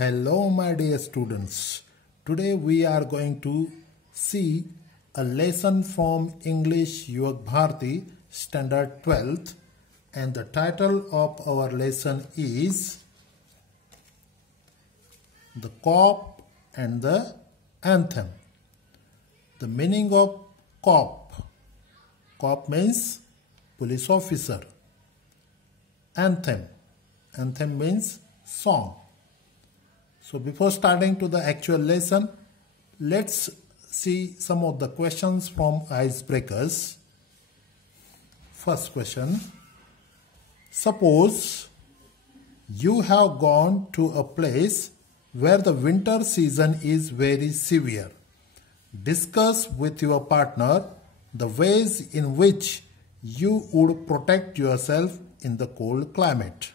Hello my dear students. Today we are going to see a lesson from English Yuvak Bharati Standard 12th, and the title of our lesson is The Cop and the Anthem. The meaning of cop. Cop means police officer. Anthem. Anthem means song. So before starting to the actual lesson, let's see some of the questions from icebreakers. First question. Suppose you have gone to a place where the winter season is very severe. Discuss with your partner the ways in which you would protect yourself in the cold climate.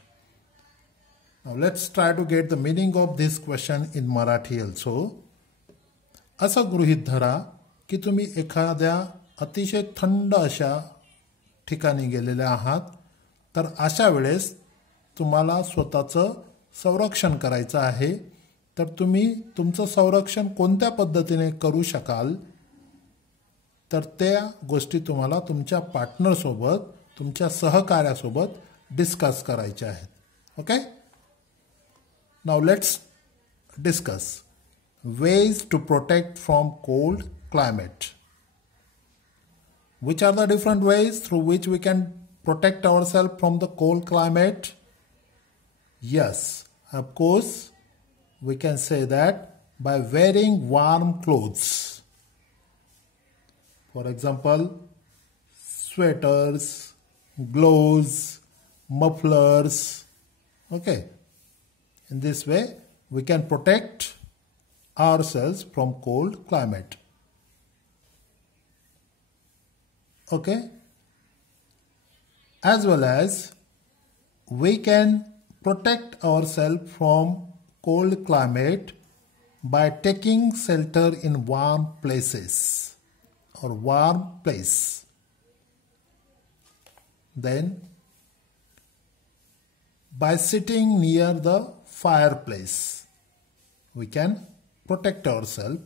Now let's try to get the meaning of this question in Marathi also. असं गृहीत धरा की तुम्ही एखाद्या अतिशय थंड अशा ठिकाणी गेलेले आहात, तर अशा वेळेस तुम्हाला स्वतःचं संरक्षण करायचं आहे. तर तुम्ही तुमचं संरक्षण कोणत्या पद्धतीने करू शकाल, तर त्या गोष्टी तुम्हाला तुमच्या पार्टनर सोबत, तुमच्या सहकार्यासोबत डिस्कस करायच्या आहेत. Okay. Now let's discuss ways to protect from cold climate. Which are the different ways through which we can protect ourselves from the cold climate? Yes, of course, we can say that by wearing warm clothes. For example, sweaters, gloves, mufflers. Okay. In this way, we can protect ourselves from cold climate. Okay. As well as we can protect ourselves from cold climate by taking shelter in warm places or warm place. Then by sitting near the fireplace, we can protect ourselves,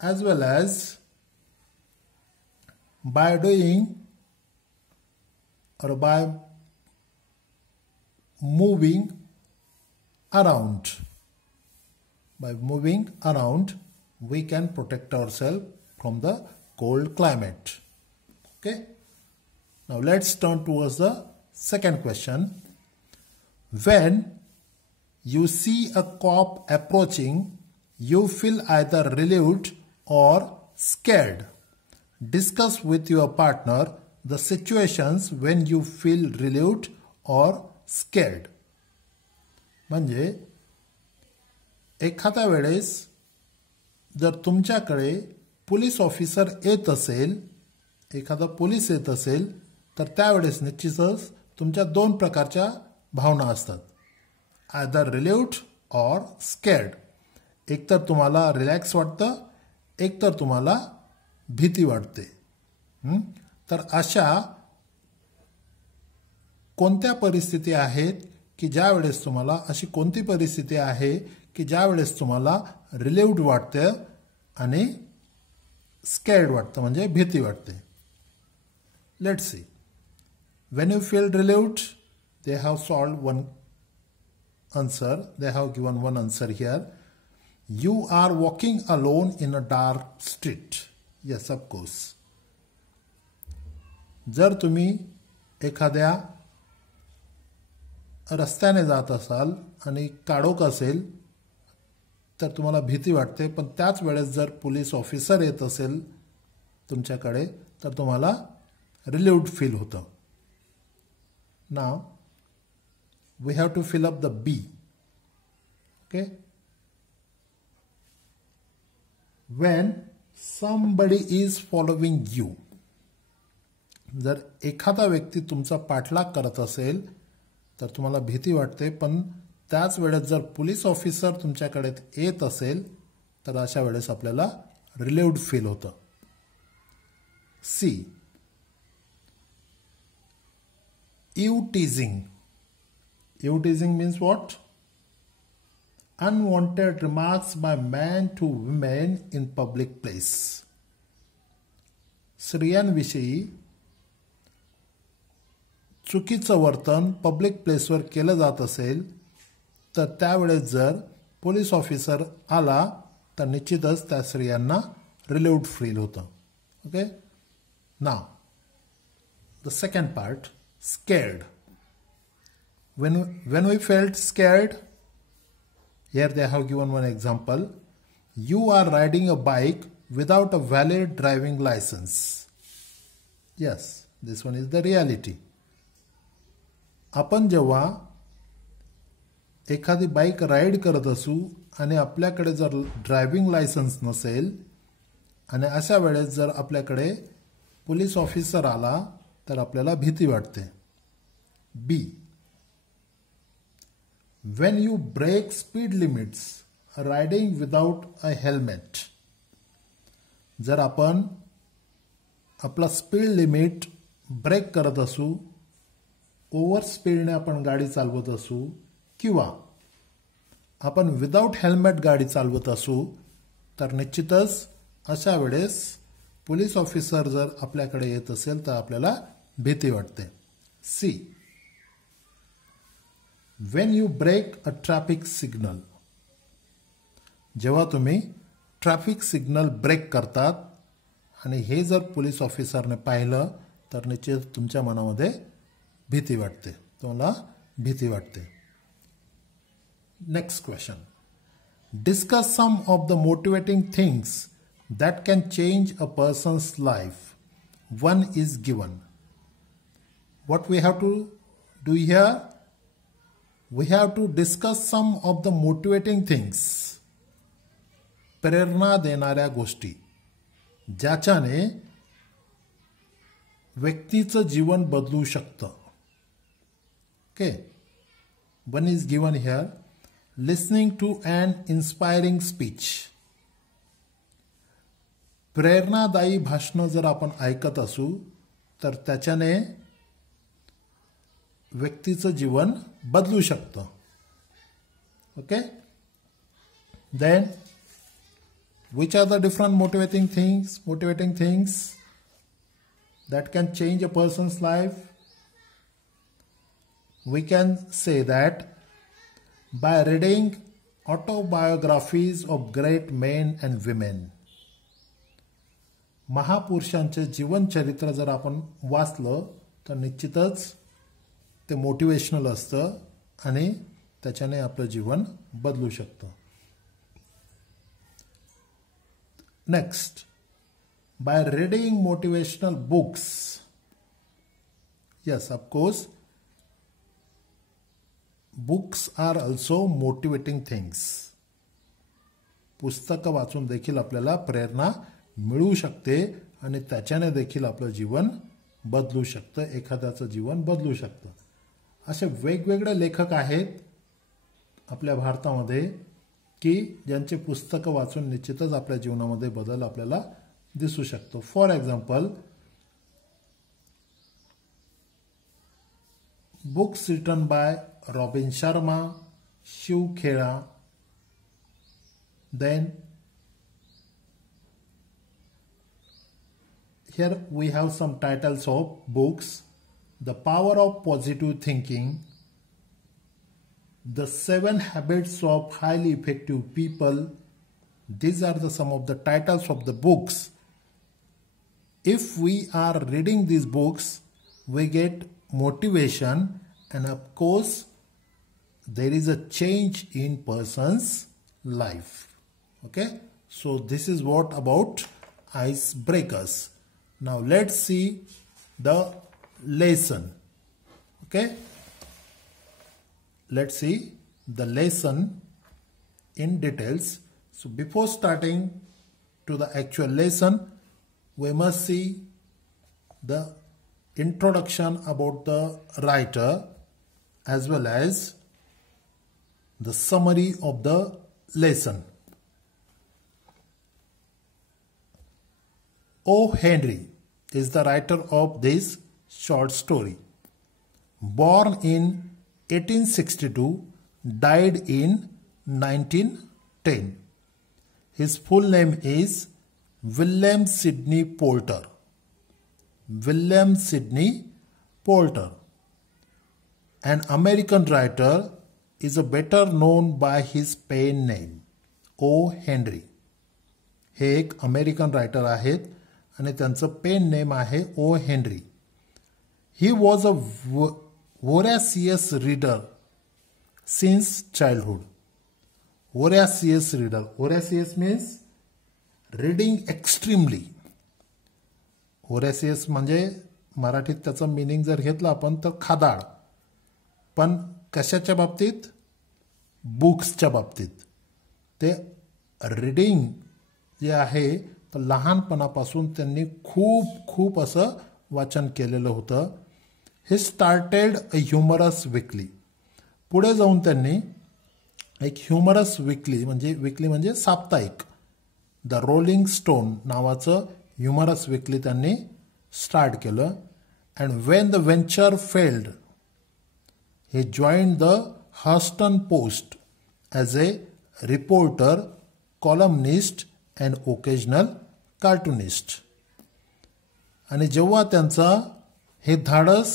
as well as by doing or by moving around. By moving around, we can protect ourselves from the cold climate. Okay. Now let's turn towards the second question. When you see a cop approaching, you feel either relieved or scared. Discuss with your partner the situations when you feel relieved or scared. म्हणजे एखाद्या वेळेस जर तुमच्याकडे police officer येत असेल, एखादा police येत असेल, तर त्यावेळेस निश्चितच तुमच्या दोन प्रकारच्या भावना असतात. आयदर रिलीव्ड और स्कॅर्ड. एक तर तुम्हाला रिलॅक्स वाटतं, एक तर तुम्हाला भीती वाटते. तर अशा कोणत्या परिस्थिती आहेत की ज्या वेळेस तुम्हाला, अशी कोणती परिस्थिती आहे की ज्या वेळेस तुम्हाला रिलीव्ड वाटते आणि स्कॅर्ड वाटतं, म्हणजे भीती वाटते. Let's see. When you feel relieved, they have solved one answer. They have given one answer here. You are walking alone in a dark street. Yes, of course. जर तुम्ही एखाद्या रस्त्याने जात असाल आणि काळोख असेल, तर तुम्हाला भीती वाटते. पण त्याच वेळेस जर पोलीस ऑफिसर येत असेल तुमच्याकडे, तर तुम्हाला रिलीव्ड फील होतं. Now, we have to fill up the B. Okay. When somebody is following you. जर एखादा व्यक्ती तुमचा पाठलाग करत असेल, तर तुम्हाला भीती वाटते. पण त्याच वेळेस जर पोलीस ऑफिसर तुमच्याकडे येत असेल, तर अशा वेळेस आपल्याला रिलीव्ड फील होतं. C. Ewe teasing. Ewe teasing means what? unwanted remarks by men to women in public place. स्त्रियांविषयी चुकीचं वर्तन पब्लिक प्लेसवर केलं जात असेल तर त्यावेळेस जर पोलीस ऑफिसर आला तर निश्चितच त्या स्त्रियांना रिलीव्ड फील होतं. Okay, now the second part, scared. when we felt scared, here they have given one example. You are riding a bike without a valid driving license. Yes, this one is the reality. आपण जेव्हा एखादी bike ride करत असू आणि आपल्याकडे जर driving licence नसेल आणि अशा वेळेस जर आपल्याकडे पोलीस ऑफिसर आला तर आपल्याला भीती वाटते. बी, when you break speed limits riding without a helmet. जर आपण आपला स्पीड लिमिट ब्रेक करत असू, ओव्हर स्पीडने आपण गाडी चालवत असू किंवा आपण विदाउट हेल्मेट गाडी चालवत असू तर निश्चितच अशा वेळेस पोलीस ऑफिसर जर आपल्याकडे येत असेल तर आपल्याला भीती वाटते. See, when you break a traffic signal. जेव्हा तुम्ही ट्रॅफिक सिग्नल ब्रेक करतात आणि हे जर पोलीस ऑफिसरने पाहिलं तर निश्चित तुमच्या मनामध्ये भीती वाटते, तुम्हाला भीती वाटते. Next question, discuss some of the motivating things that can change a person's life. One is given. What we have to do here? We have to discuss some of the motivating things. प्रेरणा देणाऱ्या गोष्टी ज्याच्याने व्यक्तीचं जीवन बदलू शकतं. Okay. One is given here. Listening to an inspiring speech. प्रेरणादायी भाषण जर आपण ऐकत असू तर त्याच्याने व्यक्तीचं जीवन बदलू शकतं. Okay, then which are the different motivating things that can change a person's life? We can say that by reading autobiographies of great men and women. महापुरुषांचे जीवनचरित्र जर आपण वाचलं तर निश्चितच ते मोटिवेशनल असतं आणि त्याच्याने आपलं जीवन बदलू शकतं. Next, by reading motivational books. yes, of course, books are also motivating things. पुस्तकं वाचून देखील आपल्याला प्रेरणा मिळू शकते आणि त्याच्याने देखील आपलं जीवन बदलू शकतं, एखाद्याचं जीवन बदलू शकतं. असे वेगवेगळे लेखक आहेत आपल्या भारतामध्ये की ज्यांचे पुस्तकं वाचून निश्चितच आपल्या जीवनामध्ये बदल आपल्याला दिसू शकतो. For example, books written by Robin Sharma, Shiv Khera. Then here we have some titles of books: The Power of Positive Thinking, The 7 Habits of Highly Effective People. These are some of the titles of the books. If we are reading these books, we get motivation, and of course there is a change in person's life. Okay, so this is what about icebreakers. Now let's see the lesson. Okay, let's see the lesson in details. So before starting to the actual lesson, we must see the introduction about the writer as well as the summary of the lesson. O. Henry is the writer of this short story. Born in 1862, died in 1910. His full name is William Sidney Poulter. William Sidney Poulter. An American writer, is a better known by his pen name, O. Henry. हे एक American writer आहेत आणि त्यांचं pen name आहे O Henry. He was a voracious reader since childhood. Voracious reader. Voracious means reading extremely. Voracious म्हणजे मराठीत त्याचं meaning जर घेतलं आपण तर खादाड. पण कशाच्या बाबतीत? बुक्सच्या बाबतीत. ते रीडिंग जे आहे तर लहानपणापासून त्यांनी खूप असं वाचन केलेलं होतं. हे स्टार्टेड अ ह्युमरस वीकली. पुढे जाऊन त्यांनी एक ह्युमरस वीकली म्हणजे साप्ताहिक, द रोलिंग स्टोन नावाचं ह्युमरस वीकली त्यांनी स्टार्ट केलं. And Wien the venture failed, he joined the Houston Post as a reporter, columnist and occasional cartoonist. आणि जेव्हा त्यांचं हे धाडस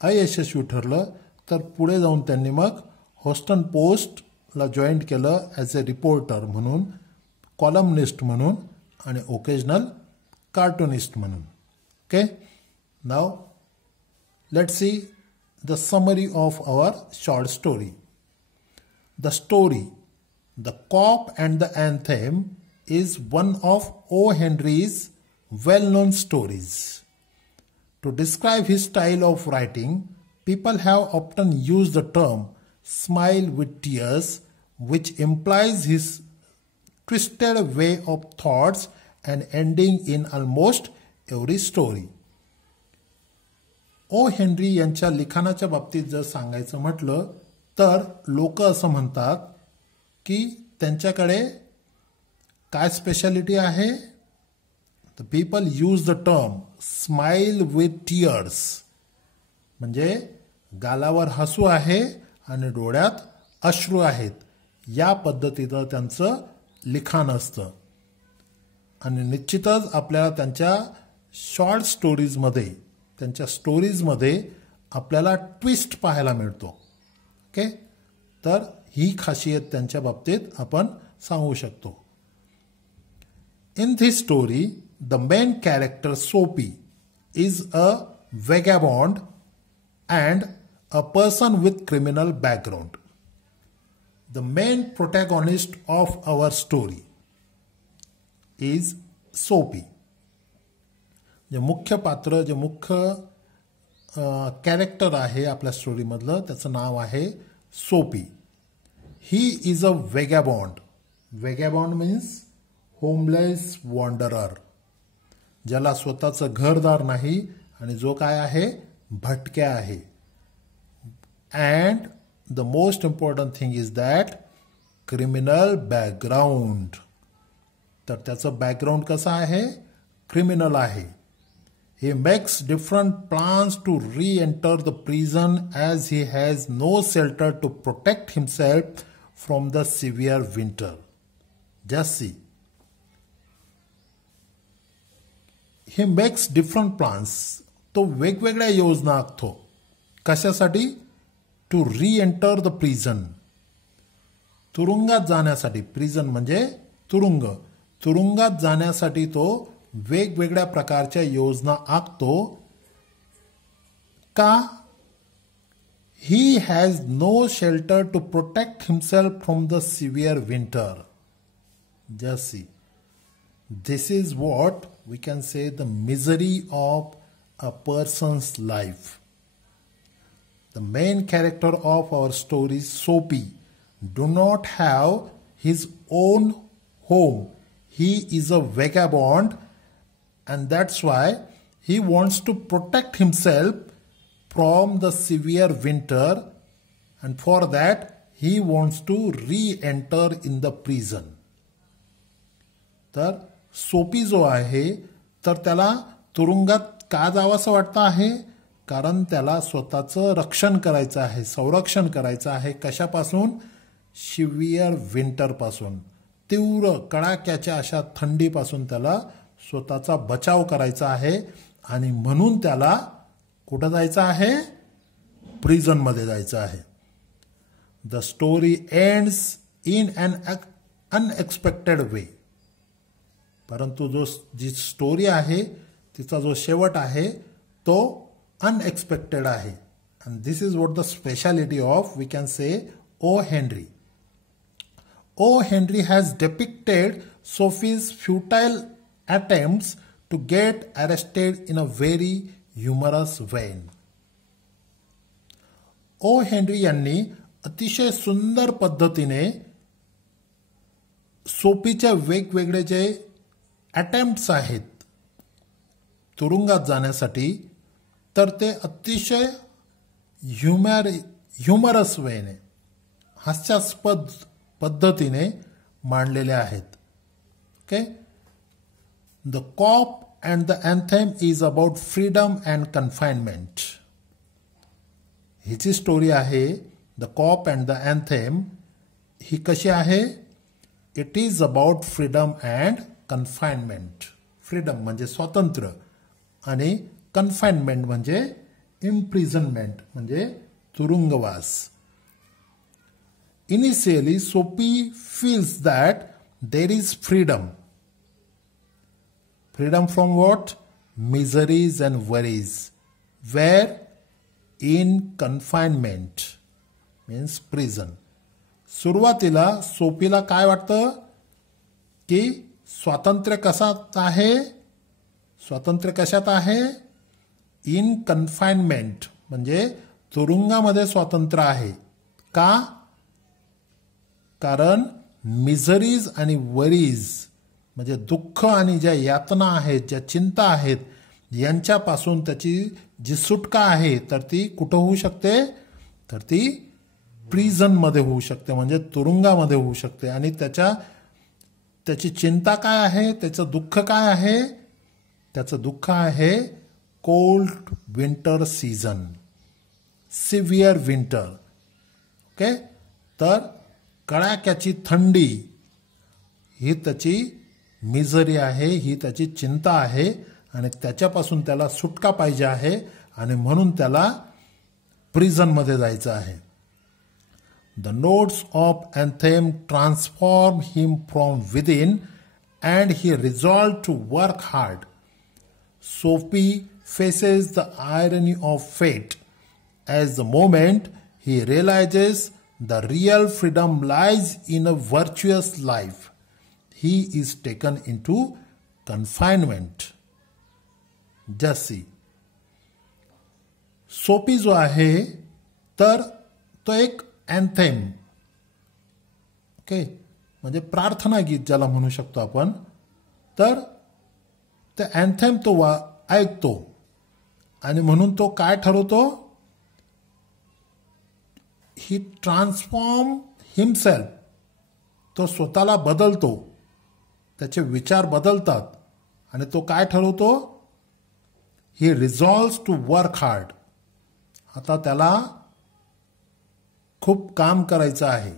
अयशस्वी ठरलं तर पुढे जाऊन त्यांनी मग हॉस्टन पोस्टला जॉईन केलं ॲज अ रिपोर्टर म्हणून, कॉलमनिस्ट म्हणून आणि ओकेजनल कार्टूनिस्ट म्हणून. Okay, now let's see the summary of our short story. The story, The Cop and the Anthem, is one of O. Henry's well-known stories. To describe his style of writing, people have often used the term smile with tears, which implies his twisted way of thoughts and ending in almost every story. O Henry यांच्या लिखाणाच्या बाबतीत जर सांगायचं म्हटलं तर लोक असं म्हणतात की त्यांच्याकडे काय स्पेशालिटी आहे? The people use the term smile with tears, म्हणजे गालावर हसू आहे आणि डोळ्यात अश्रू आहेत, या पद्धतीचं त्यांचं लिखाण असतं. आणि निश्चितच आपल्याला त्यांच्या शॉर्ट स्टोरीजमध्ये, त्यांच्या स्टोरीजमध्ये आपल्याला ट्विस्ट पाहायला मिळतो. ओके, तर ही खासियत त्यांच्या बाबतीत आपण सांगू शकतो. In this story the main character Soapy is a vagabond and a person with criminal background. The main protagonist of our story is Soapy. जे मुख्य पात्र, जे मुख्य कॅरेक्टर आहे आपल्या स्टोरीमधलं, त्याचं नाव आहे Soapy. He is a vagabond. Vagabond means homeless wanderer, ज्याला स्वतःचं घरदार नाही आणि जो काय आहे, भटक्या आहे. And the most important thing is that criminal background. तर त्याचं बॅकग्राऊंड कसं आहे? क्रिमिनल आहे. He makes different plans to re-enter the prison as he has no shelter to protect himself from the severe winter. Just see. He makes different plans. तो वेगवेगळ्या योजना आखतो. कशासाठी? To re-enter the prison. तुरुंगात जाण्यासाठी. Prison म्हणजे तुरुंग. तुरुंगात जाण्यासाठी तो वेगवेगळ्या प्रकारच्या योजना आखतो. का? He has no shelter to protect himself from the severe winter. Just see, this is what we can say the misery of a person's life. The main character of our story Soapy do not have his own home. He is a vagabond. And that's why he wants to protect himself from the severe winter, and for that he wants to re-enter in the prison. तर सोपी जो आहे तर त्याला तुरुंगात का जावंसं वाटतं आहे? कारण त्याला स्वतःचं रक्षण करायचं आहे, संरक्षण करायचं आहे. कशापासून? सिव्हिअर विंटरपासून, तीव्र कडाक्याच्या अशा थंडीपासून त्याला स्वतःचा बचाव करायचा आहे आणि म्हणून त्याला कुठं जायचं आहे? प्रिझनमध्ये जायचं आहे. The story ends in an unexpected way. परंतु जी स्टोरी आहे तिचा जो शेवट आहे तो अनएक्सपेक्टेड आहे. And this is what the speciality of, we can say, O Henry. O. Henry has depicted Sophie's futile attempts to get arrested in a very humorous way. O. Henry यांनी अतिशय सुंदर पद्धतीने सोफीचे वेगवेगळे जे अटेम्प्ट्स आहेत तुरुंगात जाण्यासाठी, तर ते अतिशय ह्युमरस वेने, हास्यास्पद पद्धतीने मांडलेले आहेत. Okay. The cop and the anthem is about freedom and confinement. ही जी स्टोरी आहे the cop and the anthem, ही कशी आहे? It is about freedom and confinement. Freedom म्हणजे स्वातंत्र्य आणि कन्फाइनमेंट म्हणजे इम्प्रिझनमेंट म्हणजे तुरुंगवास. Initially, Sophie feels that there is freedom. Freedom from what? Miseries and worries. Where? In confinement. Means prison. सुरुवातीला सोफीला काय वाटतं की स्वातंत्र्य कशात आहे? स्वातंत्र्य कशात आहे? इन कन्फाइनमेंट म्हणजे तुरुंगामध्ये स्वातंत्र्य आहे. का? कारण मिझरीज आणि वरीज म्हणजे दुःख आणि ज्या यातना आहेत, ज्या चिंता आहेत, यांच्यापासून त्याची जी सुटका आहे तर ती कुठं होऊ शकते? तर ती प्रिझनमध्ये होऊ शकते, म्हणजे तुरुंगामध्ये होऊ शकते. आणि त्याची चिंता काय आहे? त्याचं दुःख काय आहे? त्याचं दुःख आहे cold winter season, severe winter. Okay. तर कडाक्याची थंडी ही त्याची मिझरी आहे, ही त्याची चिंता आहे आणि त्याच्यापासून त्याला सुटका पाहिजे आहे आणि म्हणून त्याला प्रिझनमध्ये जायचं आहे. The notes of anthem transform him from within and he resolve to work hard. Soapy faces the irony of fate as the moment he realizes the real freedom lies in a virtuous life. He is taken into confinement. जसी Sophie जो आहे तर तो एक anthem, okay, म्हणजे प्रार्थना गीत ज्याला म्हणू शकतो आपण. तर ते अँथेम तो ऐकतो आणि म्हणून तो काय ठरवतो? ही ट्रान्सफॉर्म हिमसेल्फ. तो स्वतःला बदलतो, त्याचे विचार बदलतात आणि तो काय ठरवतो? He resolves to work hard. आता त्याला खूप काम करायचं आहे.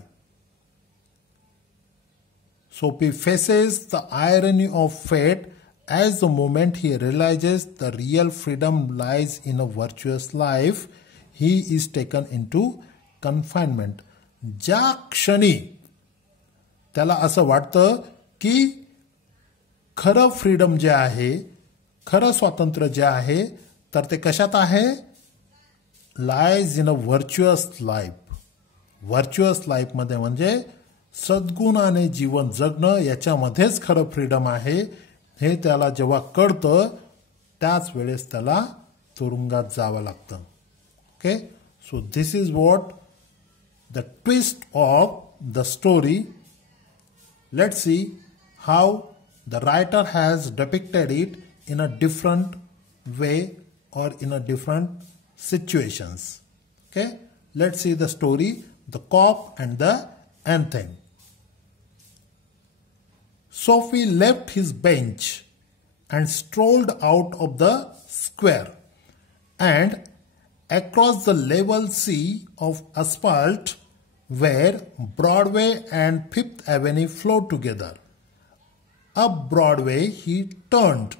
Soapy faces the irony of fate as the moment he realizes the real freedom lies in a virtuous life. He is taken in to confinement. ज्या क्षणी त्याला असं वाटतं की खरं फ्रीडम जे आहे, खरं स्वातंत्र्य जे आहे, तर ते कशात आहे? Lies in a virtuous life. Virtuous लाईफमध्ये म्हणजे सद्गुणाने जीवन जगणं, याच्यामध्येच खरं फ्रीडम आहे. हे त्याला जेव्हा कळतं त्याच वेळेस त्याला तुरुंगात जावं लागतं. Okay. So this is what the twist of the story. Let's see how the writer has depicted it in a different way or in a different situations. Okay, let's see the story, The Cop and the Anthem. Sophie left his bench and strolled out of the square, and across the level sea of asphalt where Broadway and Fifth Avenue flow together. Up Broadway he turned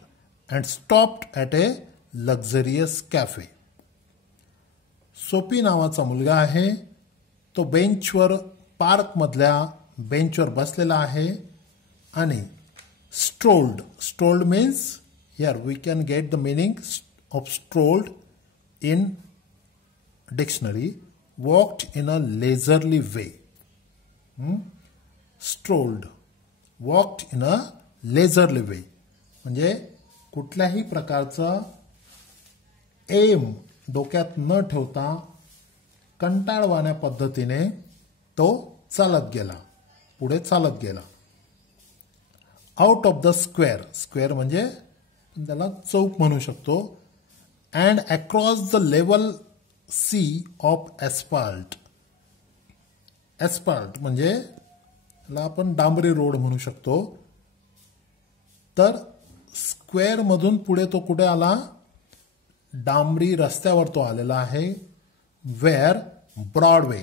and stopped at a luxurious cafe. सोपी नावाचा मुलगा आहे. तो बेंचवर पार्कमधल्या बेंचवर बसलेला आहे आणि strolled means here we can get the meaning of strolled in dictionary. Walked in a leisurely way. Strolled, walked in a leisurely way. म्हणजे कुठल्याही प्रकारचा एम डोक्यात न ठेवता कंटाळवाण्या पद्धतीने तो चालत गेला, पुढे चालत गेला. Out of the square, square म्हणजे त्याला चौक म्हणू शकतो. And across the level sea of asphalt. Asphalt म्हणजे त्याला आपण डांबरी रोड म्हणू शकतो. तर स्क्वेअर मधून पुढे तो कुठे आला, डांबरी रस्त्यावर तो आलेला आहे. वेअर ब्रॉडवे,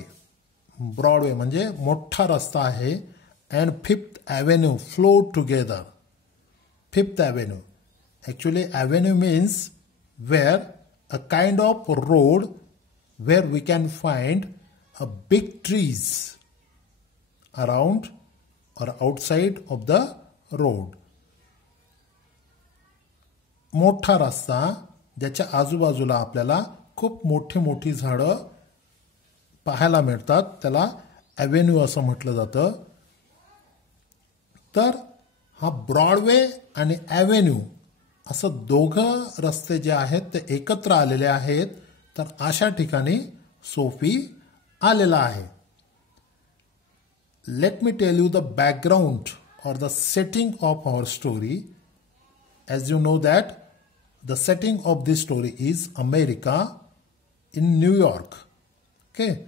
ब्रॉडवे म्हणजे मोठा रस्ता आहे. And Fifth Avenue flow together. Fifth Avenue, actually avenue means where a kind of road where we can find a big trees around or outside of the road. मोठा रस्ता ज्याच्या आजूबाजूला आपल्याला खूप मोठी मोठी झाडं पाहायला मिळतात, त्याला ॲव्हेन्यू असं म्हटलं जातं. तर हा ब्रॉडवे आणि ॲव्हेन्यू असं दोघं रस्ते जे आहेत ते एकत्र आलेले आहेत. तर अशा ठिकाणी सोफी आलेला आहे. Let me tell you the background or the setting of our story. As you know that the setting of this story is America in New York. Okay.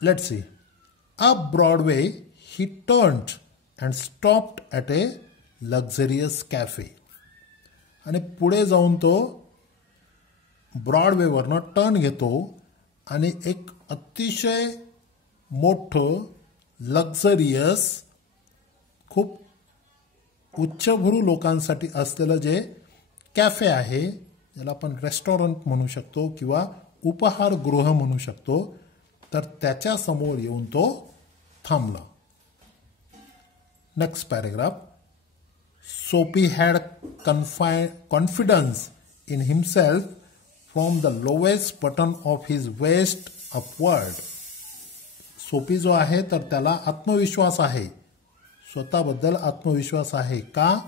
Let's see. Up Broadway he turned and stopped at a luxurious cafe. आणि पुढे जाऊन तो ब्रॉडवेवरनं turn घेतो आणि एक अतिशय मोठं luxurious खूप उच्चभ्रू लोकांसाठी असलेलं जे कॅफे आहे, ज्याला आपण रेस्टॉरंट म्हणू शकतो किंवा उपहारगृह म्हणू शकतो, तर त्याच्या समोर येऊन तो थांबला. Next paragraph. Soapy had confidence in himself from the lowest button of his vest upward. Soapy जो आहे तर त्याला आत्मविश्वास आहे, स्वतःबद्दल आत्मविश्वास आहे. का?